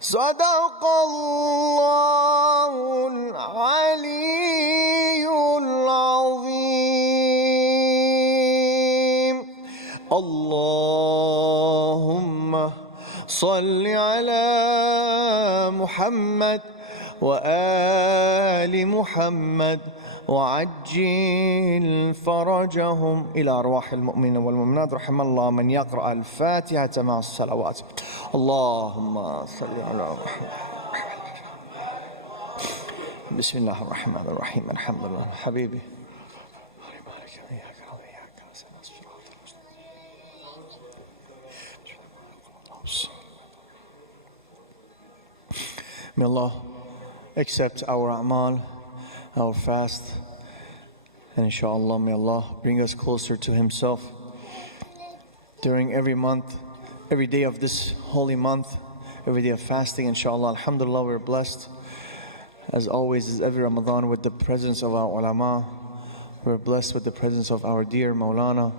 صدق الله العلي العظيم. اللهم صل على محمد وآل محمد وعجل فرجهم. إلى أرواح المؤمنين والمؤمنات رحم الله من يقرأ الفاتحة مع الصلوات. اللهم صل على محمد. بسم الله الرحمن الرحيم. الحمد لله حبيبي. May Allah accept our a'mal, our fast, and inshallah may Allah bring us closer to Himself during every month, every day of this holy month, every day of fasting. Inshallah, alhamdulillah, we're blessed as always as every Ramadan with the presence of our ulama. We're blessed with the presence of our dear Moulana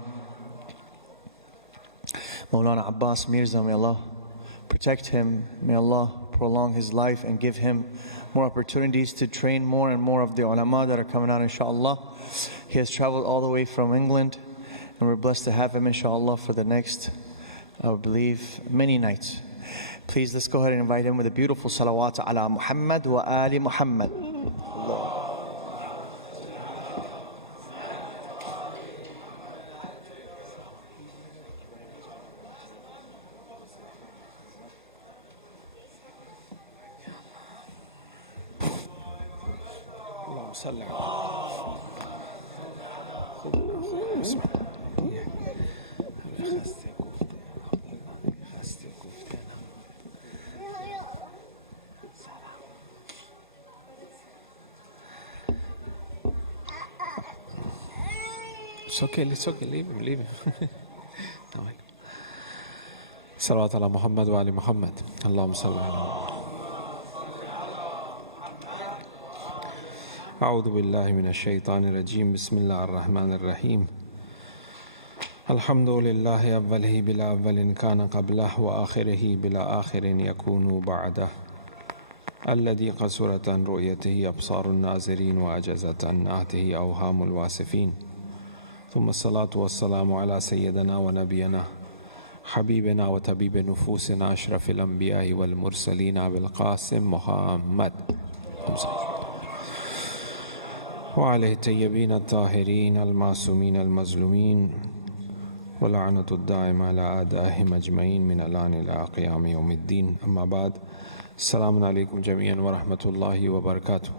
Abbas Mirza. May Allah protect him, may Allah prolong his life and give him more opportunities to train more and more of the ulama that are coming out, inshallah. He has traveled all the way from England, and we're blessed to have him, inshallah, for the next, I believe, many nights. Please, let's go ahead and invite him with a beautiful salawat ala Muhammad wa ali Muhammad. صلى على It's okay, leave him. صلوات على محمد وعلى محمد. اللهم صل على محمد. أعوذ بالله من الشيطان الرجيم. بسم الله الرحمن الرحيم. الحمد لله أوله بلا أول كان قبله وآخره بلا آخر يكون بعده الذي قصرت عن رؤيته أبصار الناظرين وعجزت عن نعته أوهام الواصفين. ثم الصلاة والسلام على سيدنا ونبينا حبيبنا وطبيب نفوسنا أشرف الأنبياء والمرسلين أبي القاسم محمد وعليه الطيبين الطاهرين المعصومين المظلومين ولعنة الدائمة على أعدائهم أجمعين من الآن إلى قيام يوم الدين. أما بعد. السلام عليكم جميعا ورحمة الله وبركاته.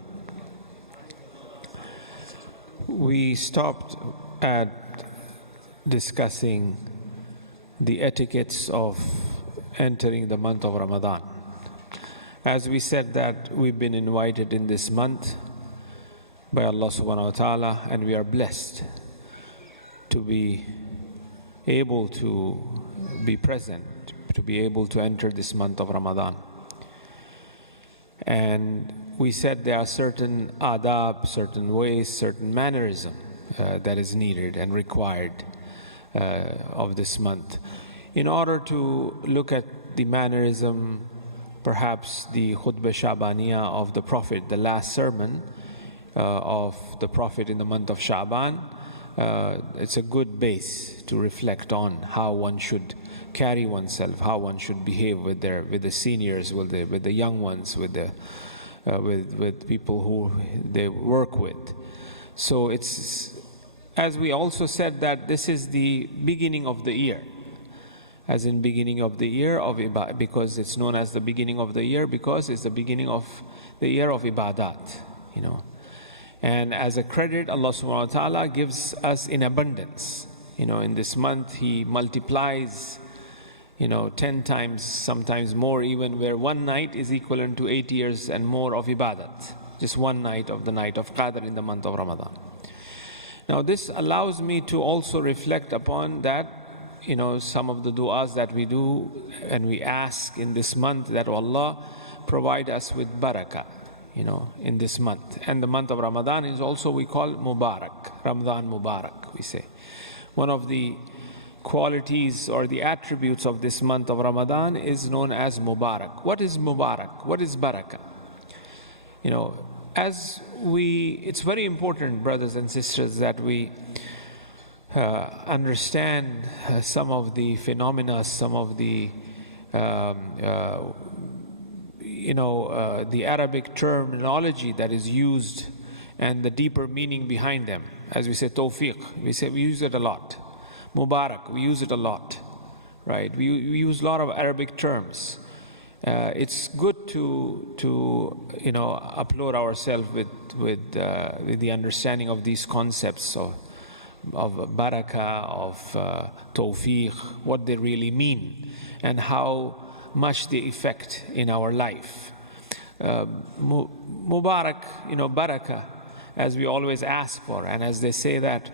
We stopped at discussing the etiquettes of entering the month of Ramadan. As we said that we've been invited in this month by Allah subhanahu wa ta'ala, and we are blessed to be able to be present, to be able to enter this month of Ramadan. And we said there are certain adab, certain ways, certain mannerism that is needed and required of this month. In order to look at the mannerism, perhaps the khutbah Shabaniya of the Prophet, the last sermon of the Prophet in the month of Shaban, it's a good base to reflect on how one should carry oneself, how one should behave with the seniors, with the young ones, with people who they work with. So it's, as we also said, that this is the beginning of the year, as in beginning of the year of Ibadat, because it's known as the beginning of the year because it's the beginning of the year of Ibadat, And as a credit, Allah subhanahu wa ta'ala gives us in abundance. In this month, He multiplies, 10 times, sometimes more even, where one night is equivalent to 8 years and more of ibadat. Just one night of the night of Qadr in the month of Ramadan. Now this allows me to also reflect upon that, some of the du'as that we do and we ask in this month, that Allah provide us with barakah. In this month. And the month of Ramadan is also, we call Mubarak, Ramadan Mubarak, we say. One of the qualities or the attributes of this month of Ramadan is known as Mubarak. What is Mubarak? What is Barakah? It's very important, brothers and sisters, that we understand some of the phenomena, some of the the Arabic terminology that is used and the deeper meaning behind them. As we say tawfiq, we use it a lot. Mubarak, we use it a lot, right? We use a lot of Arabic terms. It's good to upload ourselves with the understanding of these concepts of barakah, of tawfiq, what they really mean, and how much they affect in our life. Mubarak, barakah, as we always ask for, and as they say that,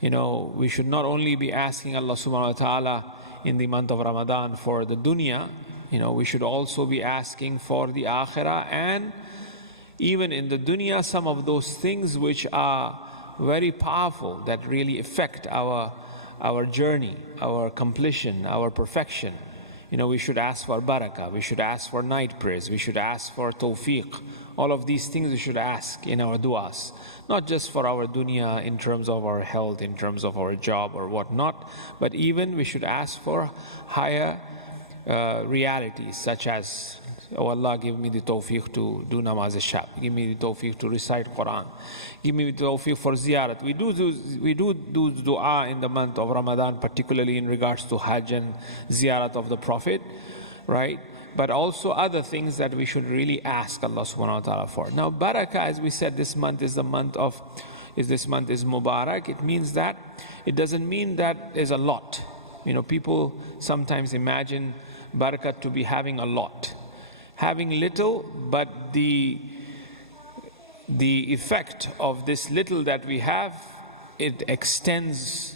we should not only be asking Allah subhanahu wa ta'ala in the month of Ramadan for the dunya, we should also be asking for the akhirah, and even in the dunya, some of those things which are very powerful, that really affect our journey, our completion, our perfection. We should ask for barakah, we should ask for night prayers, we should ask for tawfiq. All of these things we should ask in our du'as, not just for our dunya in terms of our health, in terms of our job or whatnot, but even we should ask for higher realities, such as, oh Allah, give me the tawfiq to do namaz al-shab, give me the tawfiq to recite Quran, give me the tawfiq for ziyarat. We do dua in the month of Ramadan, particularly in regards to Hajj and ziyarat of the Prophet, right? But also other things that we should really ask Allah subhanahu wa ta'ala for. Now, barakah, as we said, this month is Mubarak. It means that, it doesn't mean that there's a lot. People sometimes imagine barakah to be having a lot, having little, but the effect of this little that we have, it extends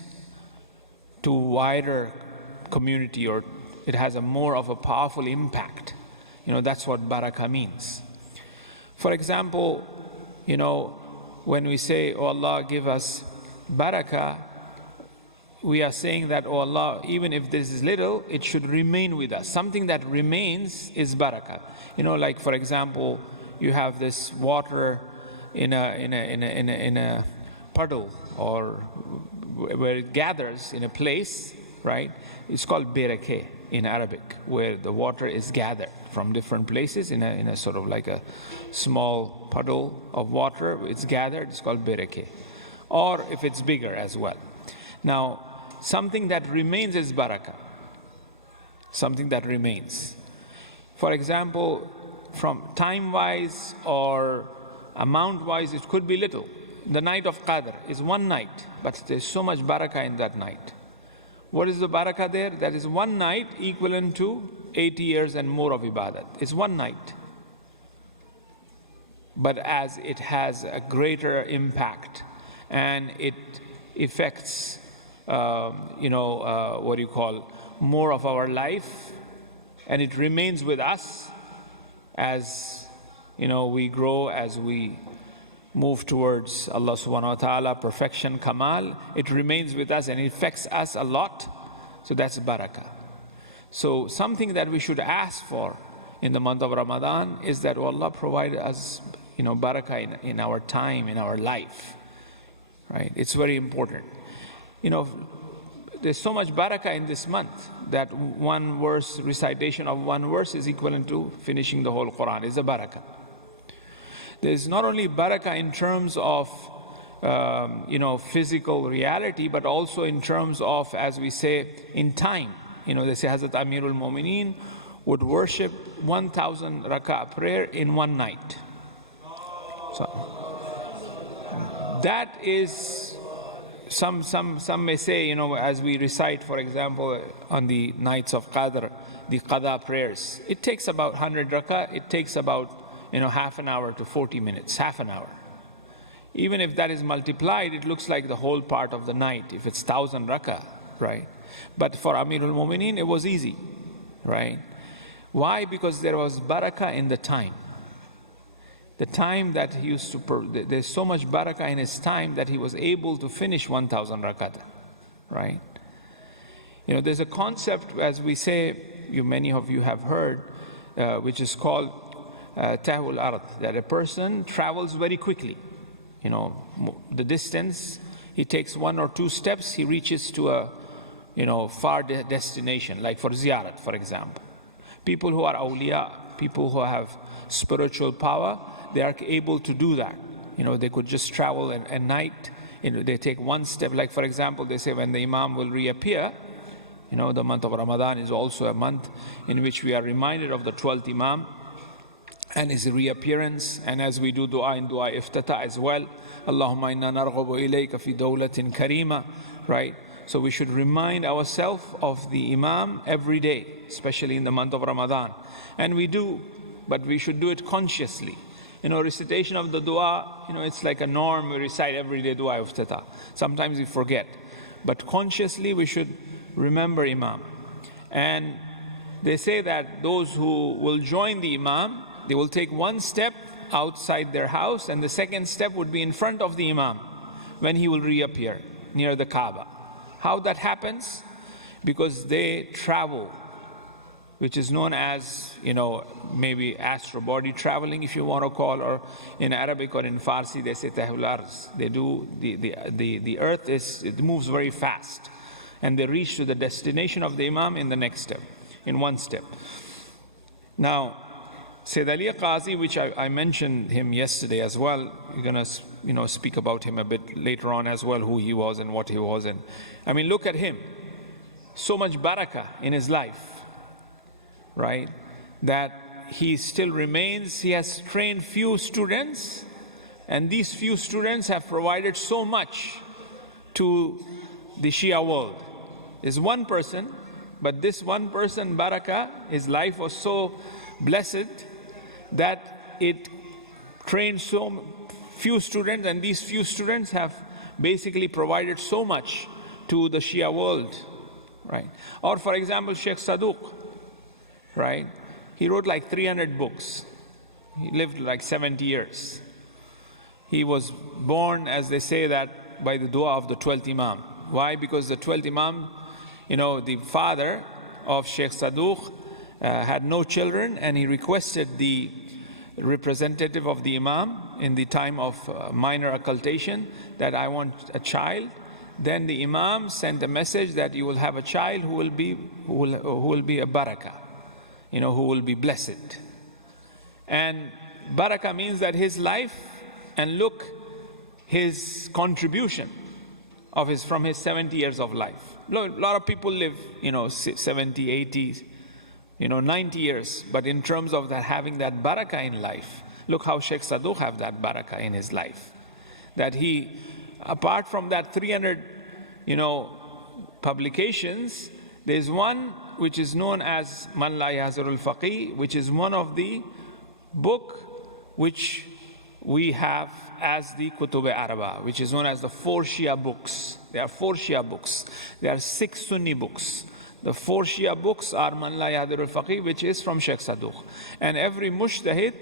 to wider community, or it has a more of a powerful impact. That's what barakah means. For example, when we say, oh Allah, give us barakah, we are saying that, oh Allah, even if this is little, it should remain with us. Something that remains is barakah. Like for example, you have this water in a puddle, or where it gathers in a place, right? It's called barakah in Arabic, where the water is gathered from different places in a sort of like a small puddle of water. It's gathered, it's called barakah. Or if it's bigger as well. Now, something that remains is barakah. Something that remains. For example, from time-wise or amount-wise, it could be little. The night of Qadr is one night, but there's so much barakah in that night. What is the barakah there? That is one night equivalent to 80 years and more of ibadat. It's one night. But as it has a greater impact, and it affects, more of our life, and it remains with us as, we grow, as we move towards Allah subhanahu wa ta'ala, perfection, kamal, it remains with us and it affects us a lot. So that's barakah. So something that we should ask for in the month of Ramadan is that, oh Allah, provide us, barakah in our time, in our life, right? It's very important. There's so much barakah in this month that one verse, recitation of one verse is equivalent to finishing the whole Quran. It's a barakah. There's not only barakah in terms of, physical reality, but also in terms of, as we say, in time. They say Hazrat Amirul Mu'mineen would worship 1,000 rak'ah prayer in one night. So that is, some may say, as we recite, for example, on the nights of Qadr, the Qada prayers, it takes about 100 rak'ah, it takes about half an hour to 40 minutes, half an hour. Even if that is multiplied, it looks like the whole part of the night, if it's 1,000 rak'ah, right? But for Amirul Mu'mineen, it was easy, right? Why? Because there was barakah in the time. The time that he used to, there's so much barakah in his time that he was able to finish 1,000 rak'ah, right? There's a concept, as we say, many of you have heard, which is called tahul ard, that a person travels very quickly. The distance, he takes 1 or 2 steps, he reaches to a far destination, like for ziyarat, for example. People who are awliya, people who have spiritual power, they are able to do that. They could just travel at night. They take 1 step. Like for example, they say when the Imam will reappear, the month of Ramadan is also a month in which we are reminded of the 12th Imam and his reappearance. And as we do dua in dua iftata as well, Allahumma inna narghabu ilayka fi dawlatin karima, right? So we should remind ourselves of the Imam every day, especially in the month of Ramadan. And we do, but we should do it consciously. Recitation of the dua, it's like a norm. We recite every day dua iftata. Sometimes we forget. But consciously we should remember Imam. And they say that those who will join the Imam, they will take 1 step outside their house, and the 2nd step would be in front of the Imam when he will reappear near the Kaaba. How that happens? Because they travel, which is known as, maybe astral body traveling, if you want to call, or in Arabic or in Farsi, they say tahul arz. They do, the earth it moves very fast. And they reach to the destination of the Imam in the next step, in 1 step. Now, Sayyid Ali Qazi, which I mentioned him yesterday as well, we're going to, speak about him a bit later on as well, who he was and what he was. And I mean, look at him. So much barakah in his life, right? That he still remains. He has trained few students, and these few students have provided so much to the Shia world. There's 1 person, but this 1 person, barakah, his life was so blessed that it trained so few students, and these few students have basically provided so much to the Shia world, right? Or for example, Sheikh Saduq, right? He wrote like 300 books. He lived like 70 years. He was born, as they say, that by the dua of the 12th Imam. Why? Because the 12th Imam, the father of Sheikh Saduq had no children, and he requested the representative of the Imam in the time of minor occultation that I want a child. Then the Imam sent a message that you will have a child who will be a barakah, who will be blessed. And barakah means that his life, and look, his contribution from his 70 years of life. A lot of people live, 70, 80, 90 years. But in terms of that, having that barakah in life, look how Sheikh Saduq have that barakah in his life. That he, apart from that 300, publications, there's one which is known as Man La Yahzurul Faqih, which is one of the book which we have as the Kutub Araba, which is known as the 4 Shia books. There are 4 Shia books. There are 6 Sunni books. The 4 Shia books are Man La Yahzurul Faqih, which is from Sheikh Saduq. And every mujtahid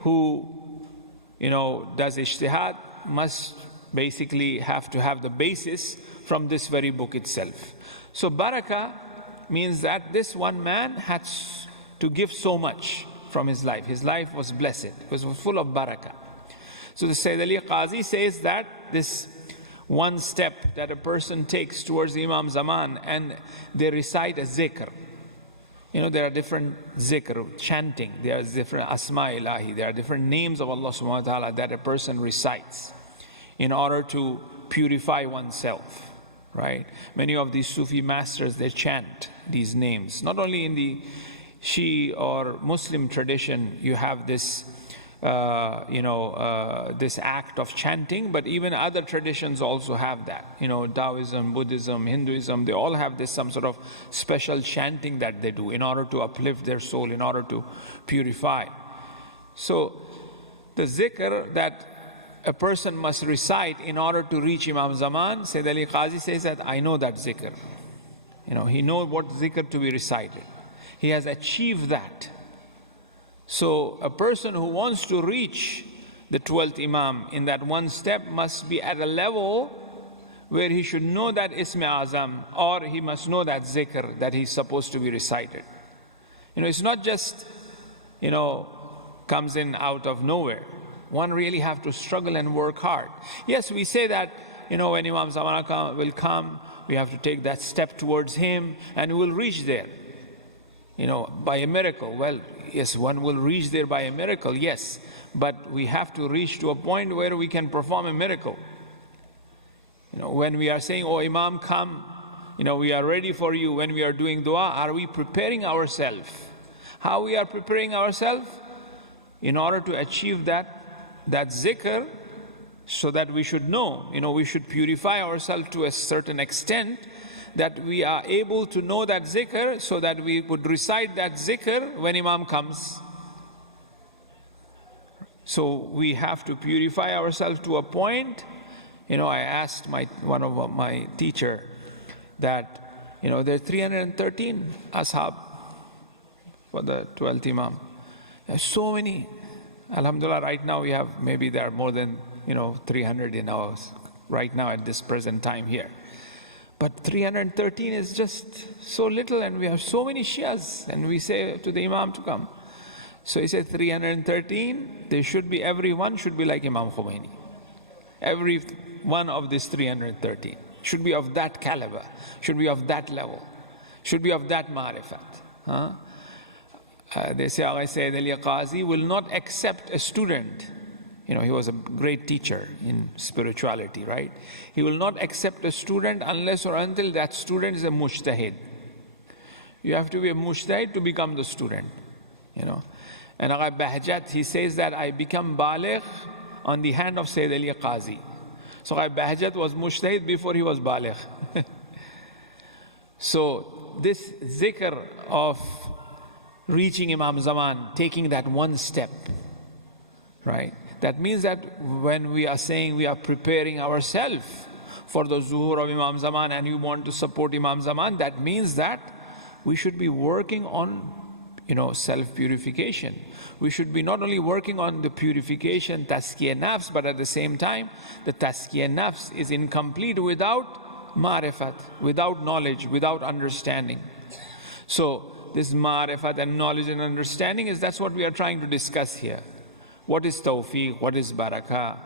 who, does ijtihad must basically have to have the basis from this very book itself. So barakah means that this one man had to give so much from his life. His life was blessed. It was full of barakah. So the Sayyid Ali Qazi says that this 1 step that a person takes towards the Imam Zaman, and they recite a zikr. There are different zikr, chanting. There are different asma ilahi. There are different names of Allah subhanahu wa ta'ala that a person recites in order to purify oneself, right? Many of these Sufi masters, they chant these names. Not only in the Shi'i or Muslim tradition, you have this, this act of chanting, but even other traditions also have that. Taoism, Buddhism, Hinduism, they all have this some sort of special chanting that they do in order to uplift their soul, in order to purify. So the zikr that a person must recite in order to reach Imam Zaman, Sayyid Ali Qazi says that I know that zikr. He knows what zikr to be recited. He has achieved that. So a person who wants to reach the 12th Imam in that 1 step must be at a level where he should know that Ism Azam, or he must know that zikr that he's supposed to be recited. It's not just, comes in out of nowhere. One really have to struggle and work hard. Yes, we say that, when Imam Zamana will come, we have to take that step towards him and we will reach there, by a miracle. Well, yes, one will reach there by a miracle, yes. But we have to reach to a point where we can perform a miracle. When we are saying, oh Imam, come, we are ready for you. When we are doing dua, are we preparing ourselves? How we are preparing ourselves? In order to achieve that zikr, so that we should know, we should purify ourselves to a certain extent that we are able to know that zikr, so that we would recite that zikr when Imam comes. So we have to purify ourselves to a point. I asked one of my teacher that, there are 313 ashab for the 12th Imam. There's so many. Alhamdulillah, right now we have, maybe there are more than, 300 in ours right now at this present time here. But 313 is just so little, and we have so many Shias, and we say to the Imam to come. So he said 313, everyone should be like Imam Khomeini. Every one of these 313 should be of that caliber, should be of that level, should be of that ma'rifat. They say Agha Sayyid Ali Qazi will not accept a student. He was a great teacher in spirituality, right? He will not accept a student unless or until that student is a mujtahid. You have to be a mujtahid to become the student, And Agha Bahjat, he says that I become baligh on the hand of Sayyid Ali Qazi. So Agha Bahjat was mujtahid before he was baligh. So this zikr of reaching Imam Zaman, taking that one step, right? That means that when we are saying we are preparing ourselves for the zuhur of Imam Zaman and you want to support Imam Zaman, that means that we should be working on, self-purification. We should be not only working on the purification, tazkiyah nafs, but at the same time, the tazkiyah nafs is incomplete without ma'rifat, without knowledge, without understanding. So this ma'rifat and knowledge and understanding that's what we are trying to discuss here. What is tawfiq? What is barakah?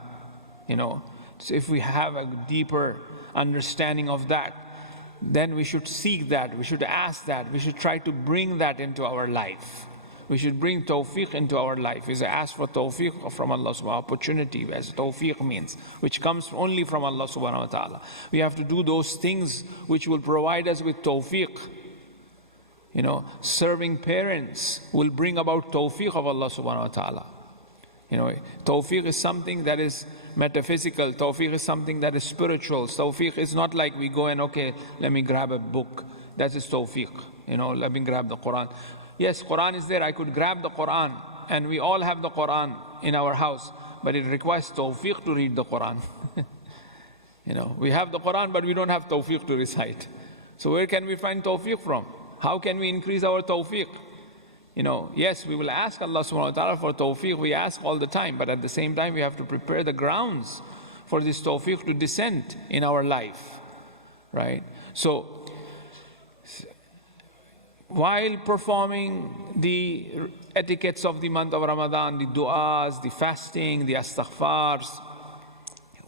So if we have a deeper understanding of that, then we should seek that, we should ask that, we should try to bring that into our life. We should bring tawfiq into our life. We ask for tawfiq from Allah subhanahu wa ta'ala, opportunity, as tawfiq means, which comes only from Allah subhanahu wa ta'ala. We have to do those things which will provide us with tawfiq. Serving parents will bring about tawfiq of Allah subhanahu wa ta'ala. Tawfiq is something that is metaphysical. Tawfiq is something that is spiritual. Tawfiq is not like we go and, okay, let me grab a book. That is tawfiq. Let me grab the Quran. Yes, Quran is there. I could grab the Quran. And we all have the Quran in our house. But it requires tawfiq to read the Quran. We have the Quran, but we don't have tawfiq to recite. So where can we find tawfiq from? How can we increase our tawfiq? Yes, we will ask Allah subhanahu wa ta'ala for tawfiq. We ask all the time, but at the same time, we have to prepare the grounds for this tawfiq to descend in our life, right? So, while performing the etiquettes of the month of Ramadan, the du'as, the fasting, the astaghfars,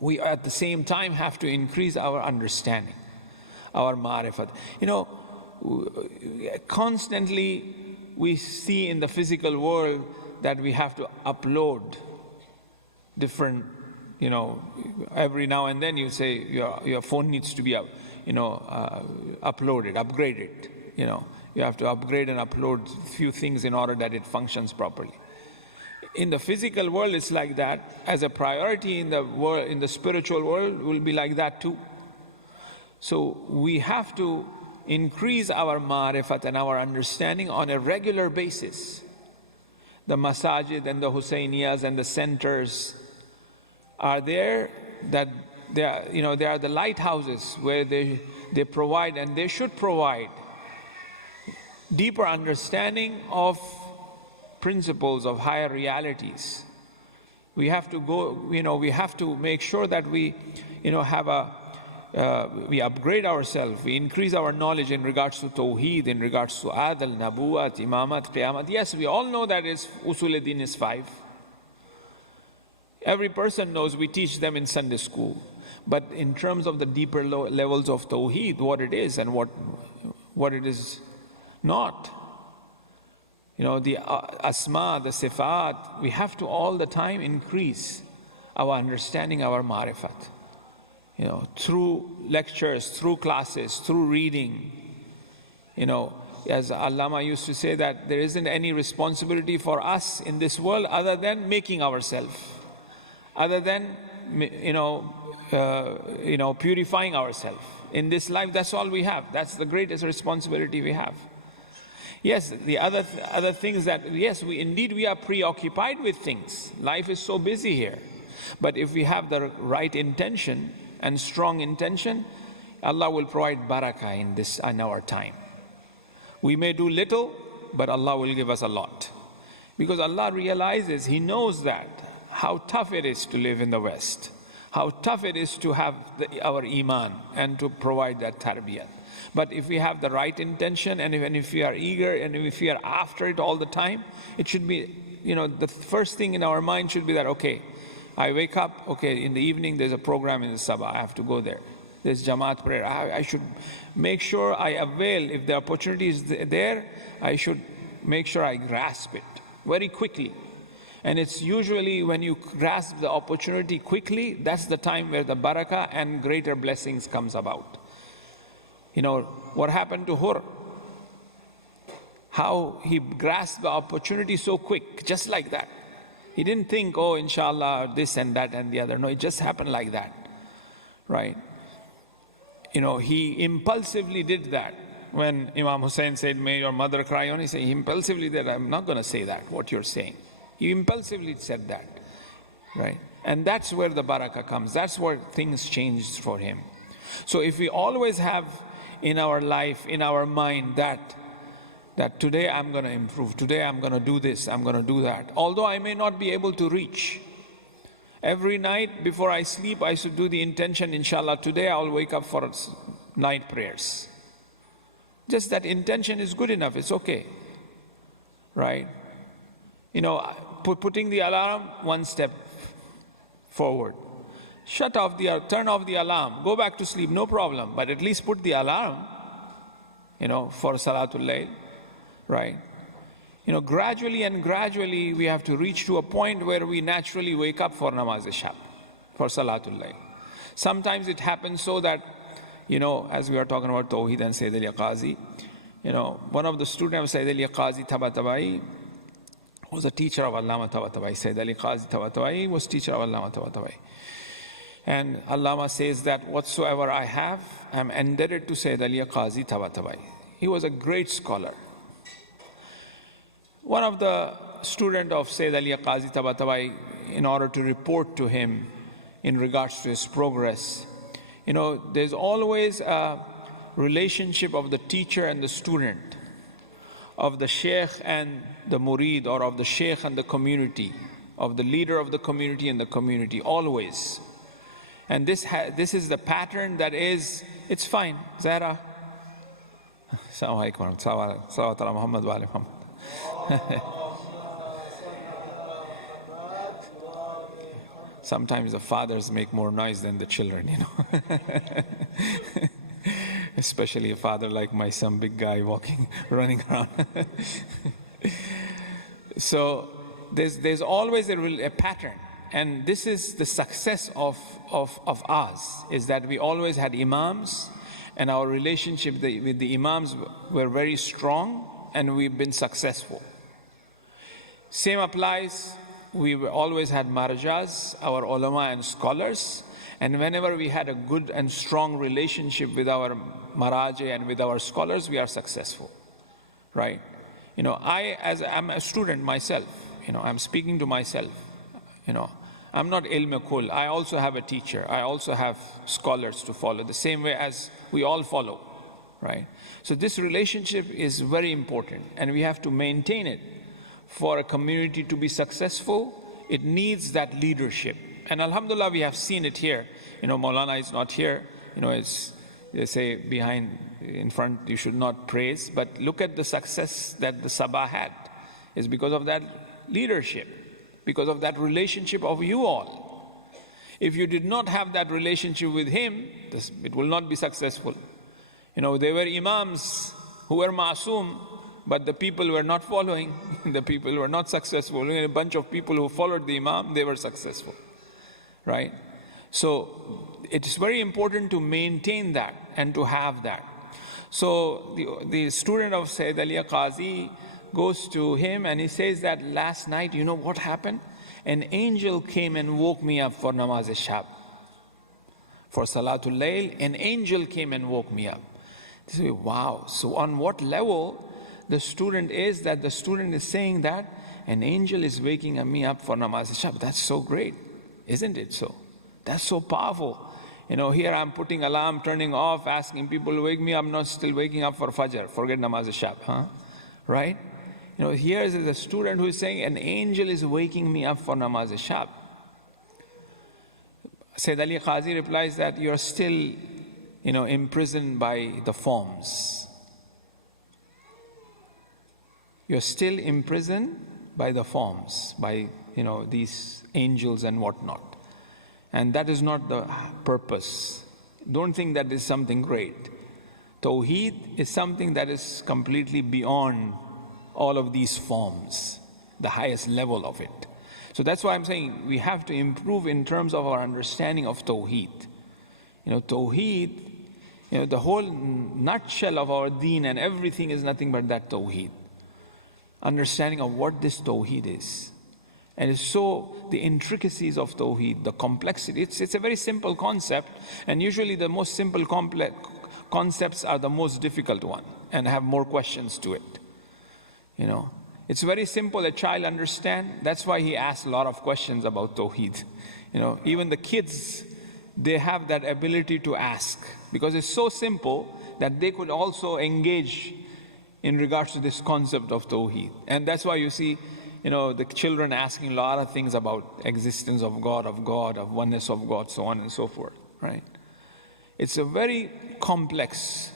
we at the same time have to increase our understanding, our ma'rifat. Constantly we see in the physical world that we have to upload different, every now and then you say your phone needs to be uploaded, upgraded. You have to upgrade and upload a few things in order that it functions properly. In the physical world, it's like that. As a priority in the world, in the spiritual world, will be like that too. So we have to increase our ma'rifat and our understanding on a regular basis. The masajid and the Husainiyas and the centers are there, that they are the lighthouses where they provide, and they should provide, deeper understanding of principles of higher realities. We have to go, we have to make sure that we, have we upgrade ourselves, we increase our knowledge in regards to Tawheed, in regards to Adl, Nabuwat, Imamat, Qiyamat. Yes, we all know that Usul-e-Din is 5. Every person knows, we teach them in Sunday school. But in terms of the deeper levels of Tawheed, what it is and what it is not. The Asma, the Sifat, we have to all the time increase our understanding, our Ma'rifat. Through lectures, through classes, through reading. As Allama used to say, that there isn't any responsibility for us in this world other than making ourselves, other than purifying ourselves. In this life, that's all we have. That's the greatest responsibility we have. Yes, the other things that, yes, we are preoccupied with things. Life is so busy here. But if we have the right intention and strong intention, Allah will provide barakah in our time. We may do little, but Allah will give us a lot. Because Allah realizes, He knows that, how tough it is to live in the West. How tough it is to have our iman and to provide that tarbiyat. But if we have the right intention and if we are eager and if we are after it all the time, it should be, the first thing in our mind should be that, okay, I wake up, okay, in the evening there's a program in the Saba, I have to go there. There's Jamaat prayer. I should make sure I avail. If the opportunity is there, I should make sure I grasp it very quickly. And it's usually when you grasp the opportunity quickly, that's the time where the barakah and greater blessings comes about. What happened to Hur? How he grasped the opportunity so quick, just like that. He didn't think, oh, inshallah, this and that and the other. No, it just happened like that, right? He impulsively did that. When Imam Hussein said, may your mother cry on, he impulsively did, I'm not going to say that, what you're saying. He impulsively said that, right? And that's where the barakah comes. That's where things changed for him. So if we always have in our life, in our mind, that today I'm going to improve, today I'm going to do this, I'm going to do that. Although I may not be able to reach. Every night before I sleep, I should do the intention, inshallah, today I'll wake up for night prayers. Just that intention is good enough, it's okay, right? Putting the alarm one step forward. Turn off the alarm, go back to sleep, no problem. But at least put the alarm, for Salatul Layl, right? Gradually we have to reach to a point where we naturally wake up for Namaz-e-Shab, for Salatul Layl. Sometimes it happens so that, as we are talking about Tawheed and Sayyid Ali Qazi, one of the students of Sayyid Ali Qazi Tabatabai was a teacher of Allama Tabatabai. Sayyid Ali Qazi Tabatabai was teacher of Allama Tabatabai. And Allama says that whatsoever I have, I am indebted to Sayyid Ali Qazi Tabatabai. He was a great scholar. One of the students of Sayyid Ali Qazi Tabatabai, in order to report to him in regards to his progress, there's always a relationship of the teacher and the student, of the sheikh and the murid, or of the sheikh and the community, of the leader of the community and the community, always. And this is the pattern that is, it's fine. Zahra. Assalamu alaikum. Salawat ala Muhammad wa ali Muhammad. Sometimes the fathers make more noise than the children, Especially a father like my son, big guy running around. So there's always a pattern. And this is the success of us, is that we always had imams, and our relationship with the imams were very strong, and we've been successful. Same applies, we always had marjas, our ulama and scholars, and whenever we had a good and strong relationship with our maraji and with our scholars, we are successful, right? I'm a student myself, I'm speaking to myself, I'm not ilm kul. I also have a teacher. I also have scholars to follow, the same way as we all follow, right? So this relationship is very important, and we have to maintain it. For a community to be successful, it needs that leadership. And alhamdulillah, we have seen it here. Moulana is not here, It's, they say in front you should not praise, but look at the success that the Saba had. It's because of that leadership, because of that relationship of you all. If you did not have that relationship with him, it will not be successful. There were imams who were ma'soom, but the people were not following. The people were not successful. A bunch of people who followed the imam, they were successful, right? So it's very important to maintain that and to have that. So the student of Sayyid Ali Qazi goes to him and he says that last night, you know what happened? An angel came and woke me up for namaz-e-shab. For Salatul Layl, an angel came and woke me up. They say, wow. So on what level the student is that the student is saying that an angel is waking me up for namaz-e-shab? That's so great, isn't it so? That's so powerful. Here I'm putting alarm, turning off, asking people to wake me up, not still waking up for Fajr. Forget namaz-e-shab, huh? Right? Here is a student who is saying, an angel is waking me up for namaz-e-shab. Sayyid Ali Qazi replies that you're still, imprisoned by the forms. You're still imprisoned by the forms, by, these angels and whatnot. And that is not the purpose. Don't think that is something great. Tawheed is something that is completely beyond all of these forms, the highest level of it. So that's why I'm saying we have to improve in terms of our understanding of Tawheed. Tawheed, the whole nutshell of our deen and everything is nothing but that Tawheed. Understanding of what this Tawheed is. And it's so the intricacies of Tawheed, the complexity, it's a very simple concept, and usually the most simple complex concepts are the most difficult one and have more questions to it. It's very simple, a child understand. That's why he asks a lot of questions about Tawheed. Even the kids, they have that ability to ask because it's so simple that they could also engage in regards to this concept of Tawheed. And that's why you see the children asking a lot of things about existence of God, of oneness of God, so on and so forth, right? It's a very complex,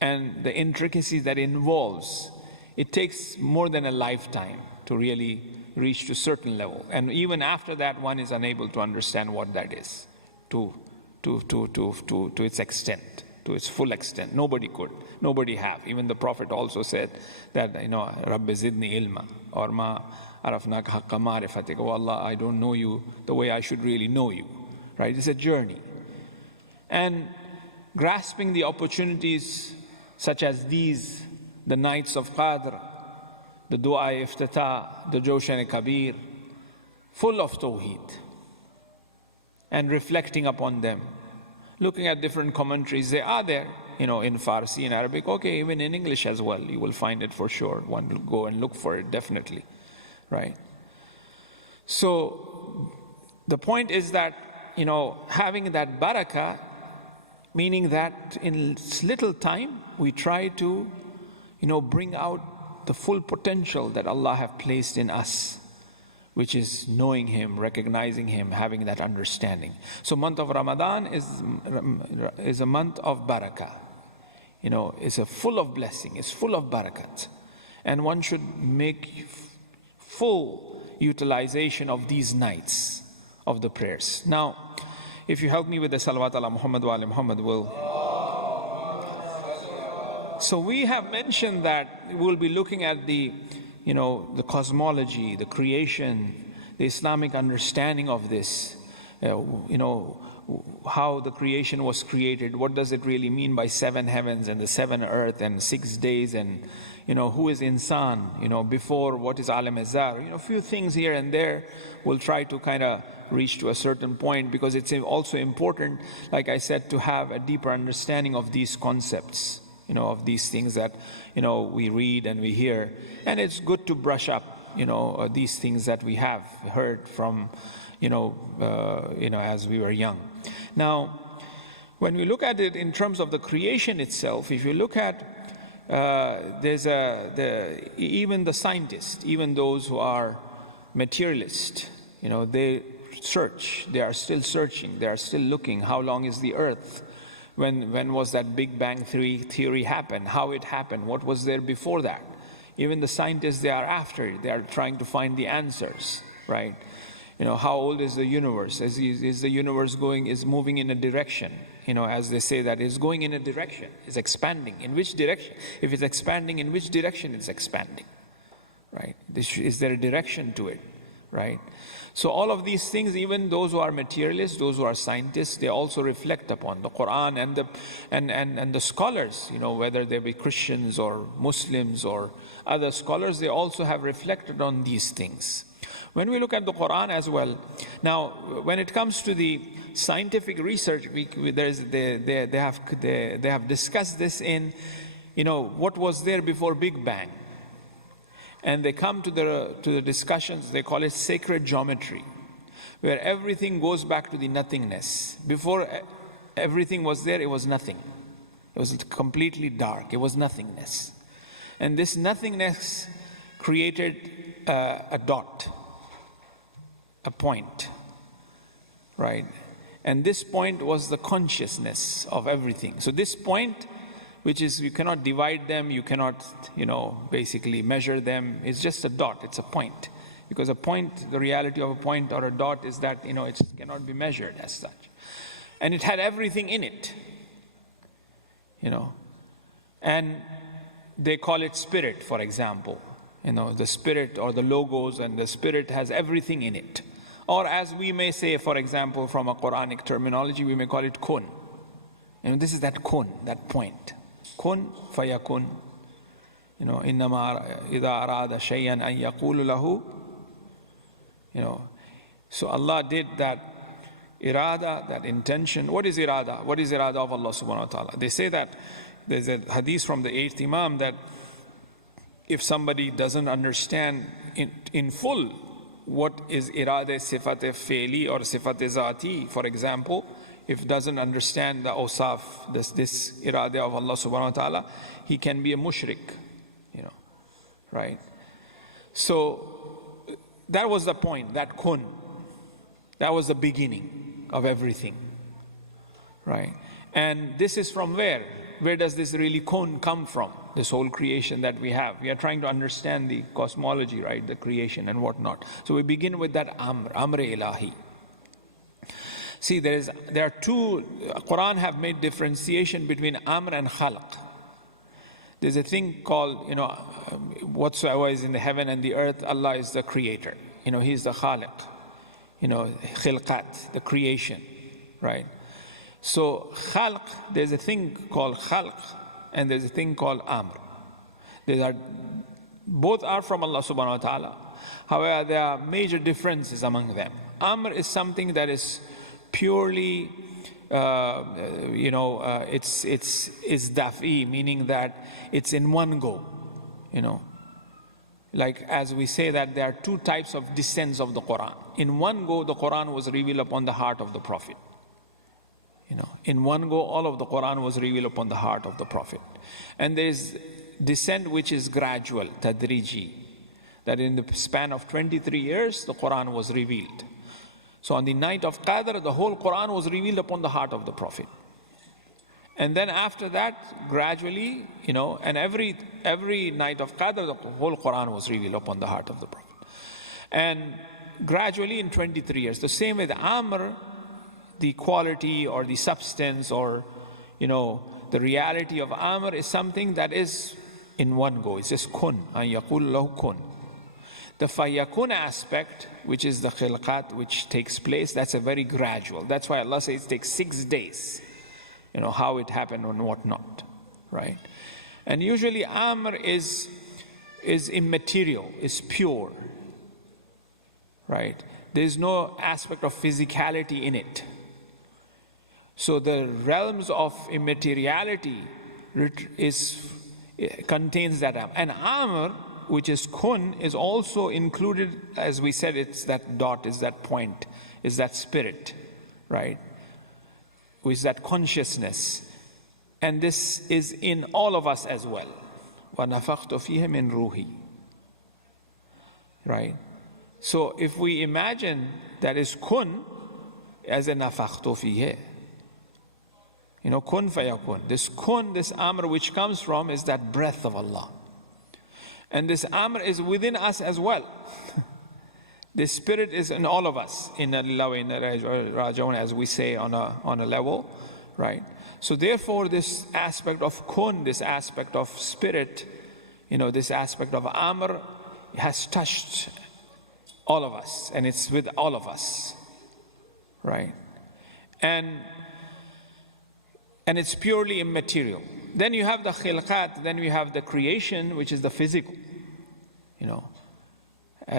and the intricacies that involves, it takes more than a lifetime to really reach to a certain level. And even after that, one is unable to understand what that is to its extent, to its full extent. Nobody could, nobody have. Even the Prophet also said that, Rabbi zidni ilma, or ma arafnaka haqqa ma'rifatik. Oh Allah, I don't know you the way I should really know you, right? It's a journey. And grasping the opportunities such as these, the nights of Qadr, the Dua-i-Iftitah, the Joshan-e-Kabir, full of Tawheed, and reflecting upon them, looking at different commentaries. They are there, in Farsi, in Arabic, okay, even in English as well. You will find it for sure. One will go and look for it, definitely, right? So the point is that, having that barakah, meaning that in little time, we try to, bring out the full potential that Allah have placed in us, which is knowing Him, recognizing Him, having that understanding. So month of Ramadan is a month of barakah. It's full of blessing, it's full of barakat. And one should make full utilization of these nights of the prayers. Now, if you help me with the salawat ala Muhammad wa ala Muhammad, so we have mentioned that we'll be looking at the cosmology, the creation, the Islamic understanding of this, how the creation was created, what does it really mean by 7 heavens and the 7 earth and 6 days, and who is insan, before what is alam-e-zar, a few things here and there. We'll try to kind of reach to a certain point, because it's also important, like I said, to have a deeper understanding of these concepts, of these things that we read and we hear. And it's good to brush up these things that we have heard from as we were young. Now, when we look at it in terms of the creation itself, if you look at even the scientists, even those who are materialists, they search, they are still searching, they are still looking. How long is the earth? When was that Big Bang theory happen? How it happened? What was there before that? Even the scientists, they are after it. They are trying to find the answers, right? How old is the universe? Is the universe moving in a direction? As they say that it's going in a direction, it's expanding. In which direction? If it's expanding, in which direction it's expanding, right? Is there a direction to it, right? So all of these things, even those who are materialists, those who are scientists, they also reflect upon the Quran and the scholars, whether they be Christians or Muslims or other scholars, they also have reflected on these things. When we look at the Quran as well, now when it comes to the scientific research, they have discussed this in, what was there before Big Bang. And they come to the discussions, they call it sacred geometry, where everything goes back to the nothingness. Before everything was there, it was nothing. It was completely dark, it was nothingness. And this nothingness created a dot, a point, right? And this point was the consciousness of everything. So this point, which is, you cannot divide them, you cannot, basically measure them. It's just a dot, it's a point. Because a point, the reality of a point or a dot is that, it cannot be measured as such. And it had everything in it, And they call it spirit, for example. The spirit or the logos, and the spirit has everything in it. Or as we may say, for example, from a Quranic terminology, we may call it kun. This is that kun, that point. Kun fayakun. Innama idha arada shay'an an yaqulu lahu. So Allah did that irada, that intention. What is irada? What is irada of Allah subhanahu wa ta'ala? They say that there's a hadith from the 8th Imam that if somebody doesn't understand in full what is irada, sifat fe'li or sifat zati, for example, if doesn't understand the awsaf, this irada of Allah subhanahu wa ta'ala, he can be a mushrik, right? So that was the point, that kun. That was the beginning of everything, right? And this is from where? Where does this really kun come from? This whole creation that we have. We are trying to understand the cosmology, right? The creation and whatnot. So we begin with that amr ilahi. See, there are two, Quran have made differentiation between amr and khalq. There's a thing called, whatsoever is in the heaven and the earth, Allah is the creator. He's the khaliq. Khilqat, the creation, right? So khalq, there's a thing called khalq and there's a thing called amr. Both are from Allah subhanahu wa ta'ala. However, there are major differences among them. Amr is something that is purely, it's daf'i, meaning that it's in one go, Like as we say that there are two types of descents of the Quran. In one go, the Quran was revealed upon the heart of the Prophet. In one go, all of the Quran was revealed upon the heart of the Prophet. And there is descent which is gradual, tadriji, that in the span of 23 years, the Quran was revealed. So on the night of Qadr, the whole Quran was revealed upon the heart of the Prophet. And then after that, gradually, and every night of Qadr, the whole Quran was revealed upon the heart of the Prophet. And gradually in 23 years. The same with Amr, the quality or the substance or, the reality of Amr is something that is in one go. It's just kun, an yaqul lahu kun. The fayakun aspect, which is the khilqat, which takes place, that's a very gradual. That's why Allah says it takes 6 days, how it happened and whatnot, right? And usually Amr is immaterial, is pure, right? There's no aspect of physicality in it. So the realms of immateriality contains that Amr. And Amr, which is kun, is also included, as we said, it's that dot, is that point, is that spirit, right? Is that consciousness. And this is in all of us as well. وَنَفَخْتُ فِيهِ مِنْ رُوحِي. Right? So if we imagine that is kun as a nafakhtu fihi, Kun fayakun. This kun, this amr which comes from is that breath of Allah. And this amr is within us as well. This spirit is in all of us, inna lillahi wa inna ilayhi raji'un, as we say on a level, right? So therefore, this aspect of kun, this aspect of spirit, this aspect of amr has touched all of us, and it's with all of us, right? And it's purely immaterial. Then you have the khilqat, then we have the creation, which is the physical,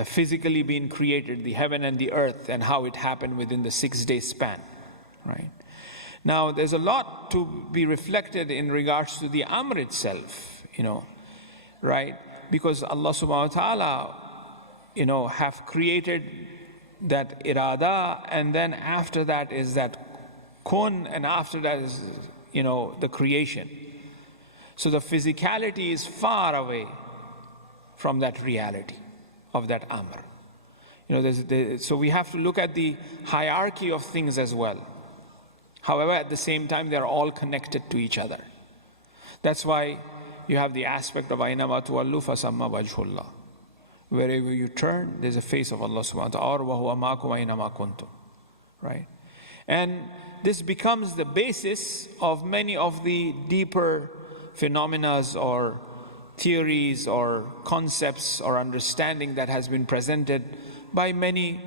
physically being created, the heaven and the earth, and how it happened within the 6-day span, right? Now, there's a lot to be reflected in regards to the amr itself, right? Because Allah subhanahu wa ta'ala, have created that irada, and then after that is that kun, and after that is, the creation. So the physicality is far away from that reality of that amr. So we have to look at the hierarchy of things as well. However, at the same time, they're all connected to each other. That's why you have the aspect of aynama tuwallu fasamma wajhullah. Wherever you turn, there's a face of Allah subhanahu wa ta'ala, wa huwa ma'akum aynama kuntum. Right? And this becomes the basis of many of the deeper phenomena or theories or concepts or understanding that has been presented by many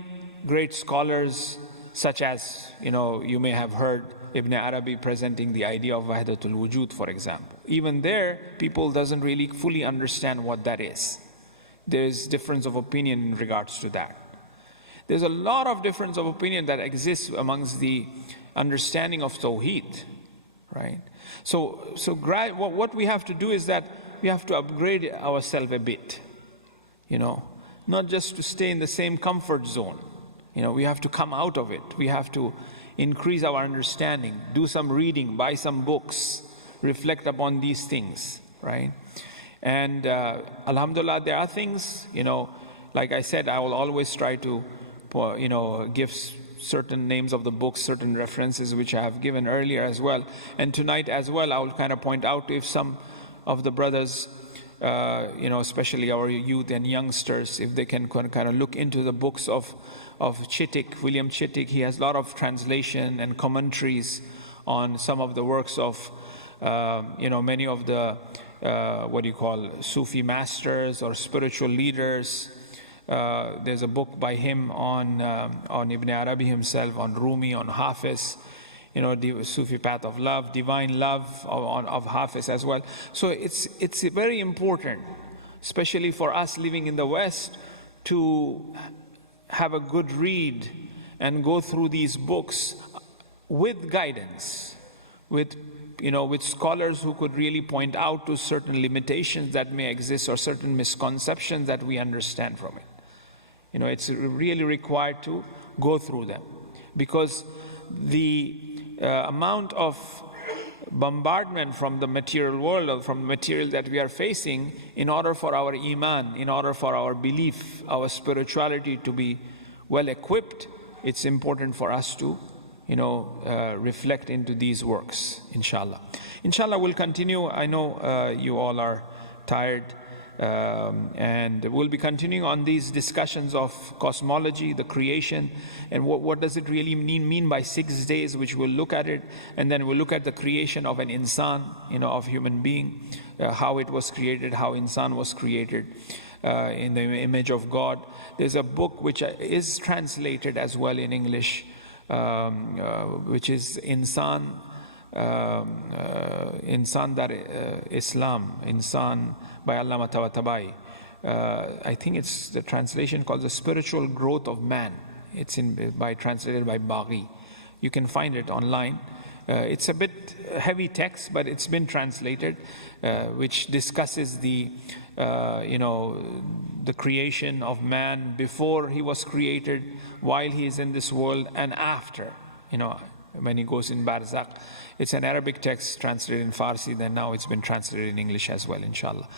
great scholars, such as, you may have heard Ibn Arabi presenting the idea of Wahdatul Wujud, for example. Even there, people doesn't really fully understand what that is. There's difference of opinion in regards to that. There's a lot of difference of opinion that exists amongst the understanding of Tawheed, right? So what we have to do is that we have to upgrade ourselves a bit, not just to stay in the same comfort zone. We have to come out of it. We have to increase our understanding, do some reading, buy some books, reflect upon these things, right? And alhamdulillah, there are things, like I said, I will always try to, give certain names of the books, certain references which I have given earlier as well. And tonight as well, I will kind of point out if some of the brothers, especially our youth and youngsters, if they can kind of look into the books of Chittick, William Chittick. He has a lot of translation and commentaries on some of the works of, many of the, Sufi masters or spiritual leaders. There's a book by him on Ibn Arabi himself, on Rumi, on Hafiz, the Sufi path of love, divine love of Hafiz as well. So it's very important, especially for us living in the West, to have a good read and go through these books with guidance, with scholars who could really point out to certain limitations that may exist or certain misconceptions that we understand from it. It's really required to go through them, because the amount of bombardment from the material world, or from the material that we are facing, in order for our iman, in order for our belief, our spirituality to be well equipped, it's important for us to reflect into these works, inshallah. Inshallah, we'll continue. I know you all are tired, and we'll be continuing on these discussions of cosmology, the creation, and what does it really mean by 6 days, which we'll look at it, and then we'll look at the creation of an insan, of human being, how it was created, how insan was created in the image of God. There's a book which is translated as well in English, which is Insan Dar Islam, Insan by Allama Tabatabai. I think it's the translation called The Spiritual Growth of Man. It's translated by Baghi. You can find it online. It's a bit heavy text, but it's been translated, which discusses the creation of man before he was created, while he is in this world, and after, when he goes in Barzakh. It's an Arabic text translated in Farsi, then now it's been translated in English as well, inshallah.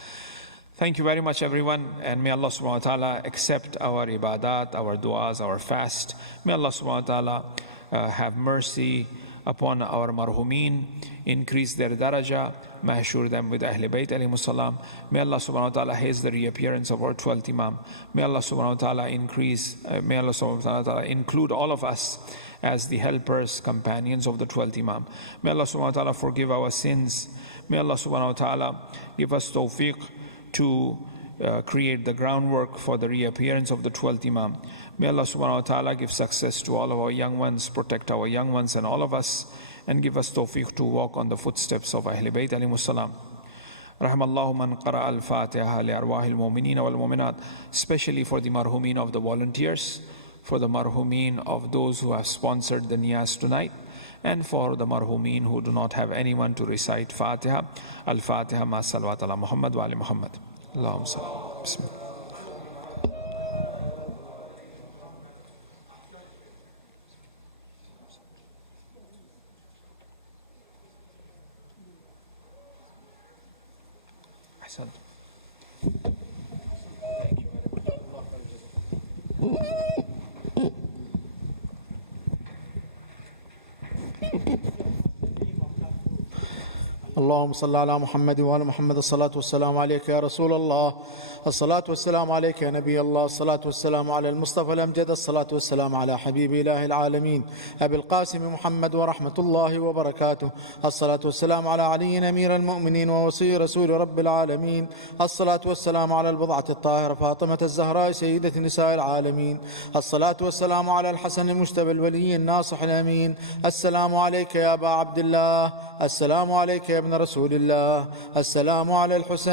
Thank you very much, everyone, and may Allah subhanahu wa ta'ala accept our ibadat, our du'as, our fast. May Allah subhanahu wa ta'ala have mercy upon our marhumin, increase their daraja, mahshur them with Ahl Bayt alayhimus salam. May Allah subhanahu wa ta'ala haze the reappearance of our 12th Imam. May Allah subhanahu wa ta'ala include all of us as the helpers, companions of the 12th Imam. May Allah subhanahu wa ta'ala forgive our sins. May Allah subhanahu wa ta'ala give us tawfiq to create the groundwork for the reappearance of the 12th Imam. May Allah subhanahu wa ta'ala give success to all of our young ones, protect our young ones and all of us, and give us tawfiq to walk on the footsteps of Ahl Bayt alayhimus salam. Rahimallahu man qara'a al-Fatiha li arwahil mu'minina wal mu'minat, especially for the marhumin of the volunteers, for the marhumin of those who have sponsored the niyaz tonight, and for the marhumin who do not have anyone to recite Fatiha. Al-Fatiha ma salawat ala Muhammad wa ali Muhammad. Allahumma salli. Bismillah. Ahsan. اللهم صل على محمد وآل محمد. الصلاة والسلام عليك يا رسول الله، الصلاة والسلام عليك يا نبي الله، الصلاة والسلام على المصطفى الأمجد، الصلاة والسلام على حبيب إله العالمين أبي القاسم محمد ورحمة الله وبركاته، الصلاة والسلام على علي أمير المؤمنين ووصي رسول رب العالمين، الصلاة والسلام على البضعة الطاهرة فاطمة الزهراء سيدة نساء العالمين، الصلاة والسلام على الحسن المجتبى الولي الناصح الأمين. السلام عليك يا أبا عبد الله، السلام عليك يا ابن رسول الله، السلام على الحسين